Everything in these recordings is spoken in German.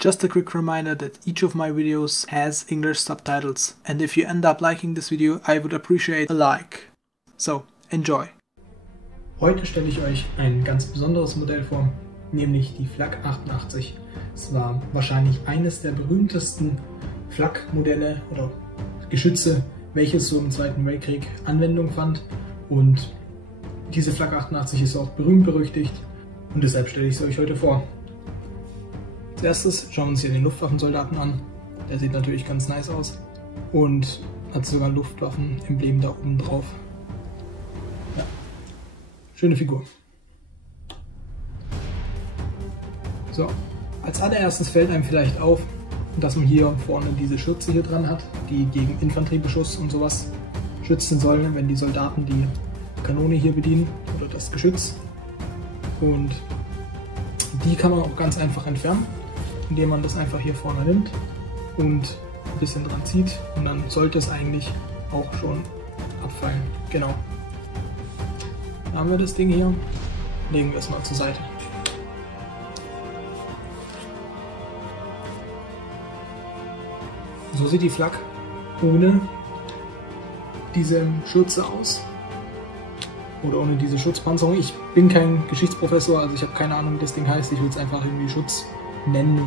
Just a quick reminder that each of my videos has English subtitles, and if you end up liking this video, I would appreciate a like. So, enjoy! Heute stelle ich euch ein ganz besonderes Modell vor, nämlich die Flak 88. Es war wahrscheinlich eines der berühmtesten Flak-Modelle oder Geschütze, welches so im Zweiten Weltkrieg Anwendung fand, und diese Flak 88 ist auch berühmt berüchtigt und deshalb stelle ich sie euch heute vor. Als erstes schauen wir uns hier den Luftwaffensoldaten an. Der sieht natürlich ganz nice aus und hat sogar ein Luftwaffen-Emblem da oben drauf. Ja, schöne Figur. So, als allererstes fällt einem vielleicht auf, dass man hier vorne diese Schürze hier dran hat, die gegen Infanteriebeschuss und sowas schützen soll, wenn die Soldaten die Kanone hier bedienen oder das Geschütz. Und die kann man auch ganz einfach entfernen, indem man das einfach hier vorne nimmt und ein bisschen dran zieht, und dann sollte es eigentlich auch schon abfallen. Genau. Dann haben wir das Ding hier, legen wir es mal zur Seite. So sieht die Flak ohne diese Schürze aus. Oder ohne diese Schutzpanzerung. Ich bin kein Geschichtsprofessor, also ich habe keine Ahnung, wie das Ding heißt. Ich will es einfach irgendwie Schutz nennen,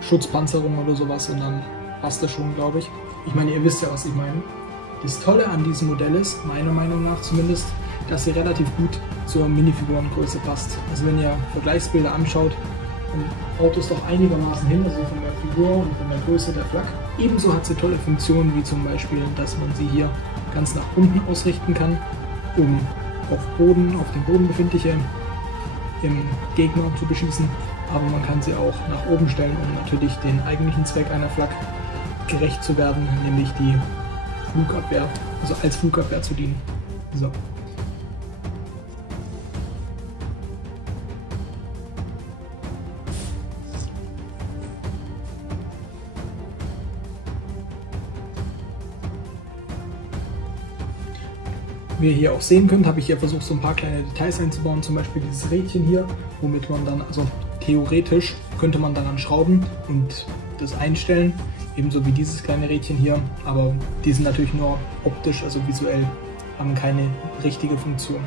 Schutzpanzerung oder sowas, und dann passt das schon, glaube ich. Ich meine, ihr wisst ja, was ich meine. Das Tolle an diesem Modell ist, meiner Meinung nach zumindest, dass sie relativ gut zur Minifigurengröße passt. Also wenn ihr Vergleichsbilder anschaut, dann baut es doch einigermaßen hin, also von der Figur und von der Größe der Flak. Ebenso hat sie tolle Funktionen, wie zum Beispiel, dass man sie hier ganz nach unten ausrichten kann, um auf den Boden befindliche Gegner zu beschießen. Aber man kann sie auch nach oben stellen, um natürlich den eigentlichen Zweck einer Flak gerecht zu werden, nämlich die Flugabwehr, also als Flugabwehr zu dienen. So. Wie ihr hier auch sehen könnt, habe ich hier versucht, so ein paar kleine Details einzubauen, zum Beispiel dieses Rädchen hier, womit man dann, also theoretisch könnte man dann schrauben und das einstellen, ebenso wie dieses kleine Rädchen hier, aber die sind natürlich nur optisch, also visuell, haben keine richtige Funktion.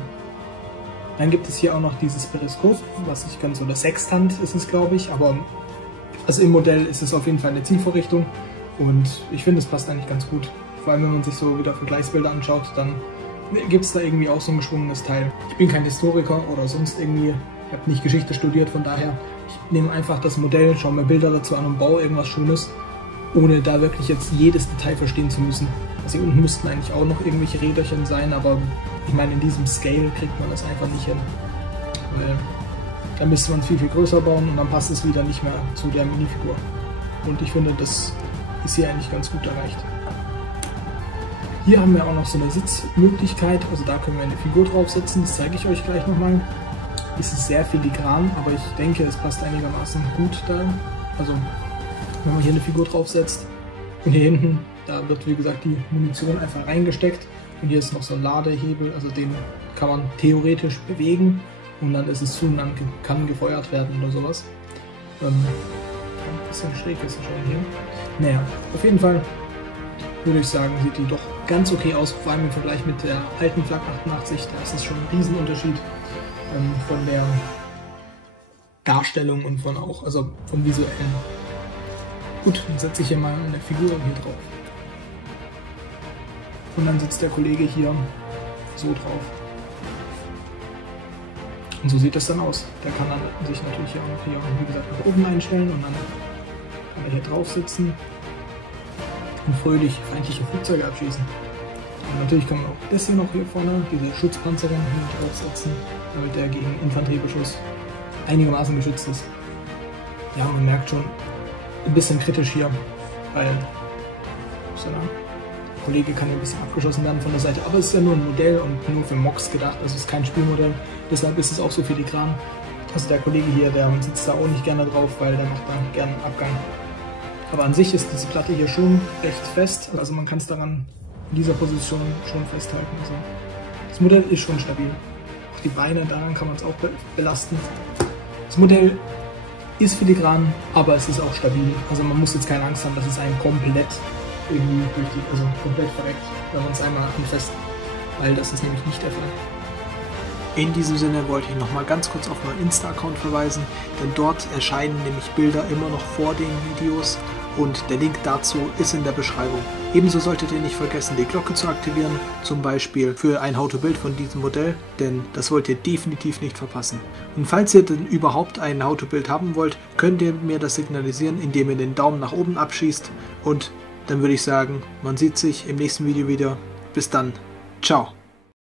Dann gibt es hier auch noch dieses Periskop, was ich ganz, oder Sextant ist es, glaube ich, aber also im Modell ist es auf jeden Fall eine Zielvorrichtung, und ich finde, es passt eigentlich ganz gut. Vor allem, wenn man sich so wieder Vergleichsbilder anschaut, dann gibt es da irgendwie auch so ein geschwungenes Teil. Ich bin kein Historiker oder sonst irgendwie, ich habe nicht Geschichte studiert, von daher, ich nehme einfach das Modell, schaue mir Bilder dazu an und baue irgendwas Schönes, ohne da wirklich jetzt jedes Detail verstehen zu müssen. Also hier unten müssten eigentlich auch noch irgendwelche Räderchen sein, aber ich meine, in diesem Scale kriegt man das einfach nicht hin. Weil da müsste man es viel, viel größer bauen und dann passt es wieder nicht mehr zu der Minifigur. Und ich finde, das ist hier eigentlich ganz gut erreicht. Hier haben wir auch noch so eine Sitzmöglichkeit, also da können wir eine Figur draufsetzen, das zeige ich euch gleich nochmal. Es ist sehr filigran, aber ich denke, es passt einigermaßen gut da. Also wenn man hier eine Figur draufsetzt, und hier hinten, da wird wie gesagt die Munition einfach reingesteckt, und hier ist noch so ein Ladehebel, also den kann man theoretisch bewegen und dann ist es zu und dann kann gefeuert werden oder sowas. Ein bisschen schräg ist es schon hier. Naja, auf jeden Fall würde ich sagen, sieht die doch ganz okay aus, vor allem im Vergleich mit der alten Flak 88, da ist es schon ein Riesenunterschied von der Darstellung und von visuellen. Gut, dann setze ich hier mal eine Figur hier drauf. Und dann sitzt der Kollege hier so drauf. Und so sieht das dann aus. Der kann dann sich natürlich hier auch noch, wie gesagt, nach oben einstellen, und dann kann er hier drauf sitzen und fröhlich feindliche Flugzeuge abschießen. Und natürlich kann man auch das hier noch hier vorne, diese Schutzpanzerung hier draufsetzen, damit der gegen Infanteriebeschuss einigermaßen geschützt ist. Ja, man merkt schon, ein bisschen kritisch hier, weil der Kollege kann ein bisschen abgeschossen werden von der Seite, aber es ist ja nur ein Modell und nur für Mocks gedacht, also es ist kein Spielmodell, deshalb ist es auch so filigran. Also der Kollege hier, der sitzt da auch nicht gerne drauf, weil der macht da gerne einen Abgang. Aber an sich ist diese Platte hier schon recht fest, also man kann es daran in dieser Position schon festhalten. Also das Modell ist schon stabil. Auch die Beine, daran kann man es auch belasten. Das Modell ist filigran, aber es ist auch stabil. Also man muss jetzt keine Angst haben, dass es einen komplett irgendwie komplett verreckt, wenn man es einmal anfasst, weil das ist nämlich nicht der Fall. In diesem Sinne wollte ich nochmal ganz kurz auf meinen Insta-Account verweisen, denn dort erscheinen nämlich Bilder immer noch vor den Videos und der Link dazu ist in der Beschreibung. Ebenso solltet ihr nicht vergessen, die Glocke zu aktivieren, zum Beispiel für ein How-to-Build von diesem Modell, denn das wollt ihr definitiv nicht verpassen. Und falls ihr denn überhaupt ein How-to-Build haben wollt, könnt ihr mir das signalisieren, indem ihr den Daumen nach oben abschießt und dann würde ich sagen, man sieht sich im nächsten Video wieder. Bis dann. Ciao.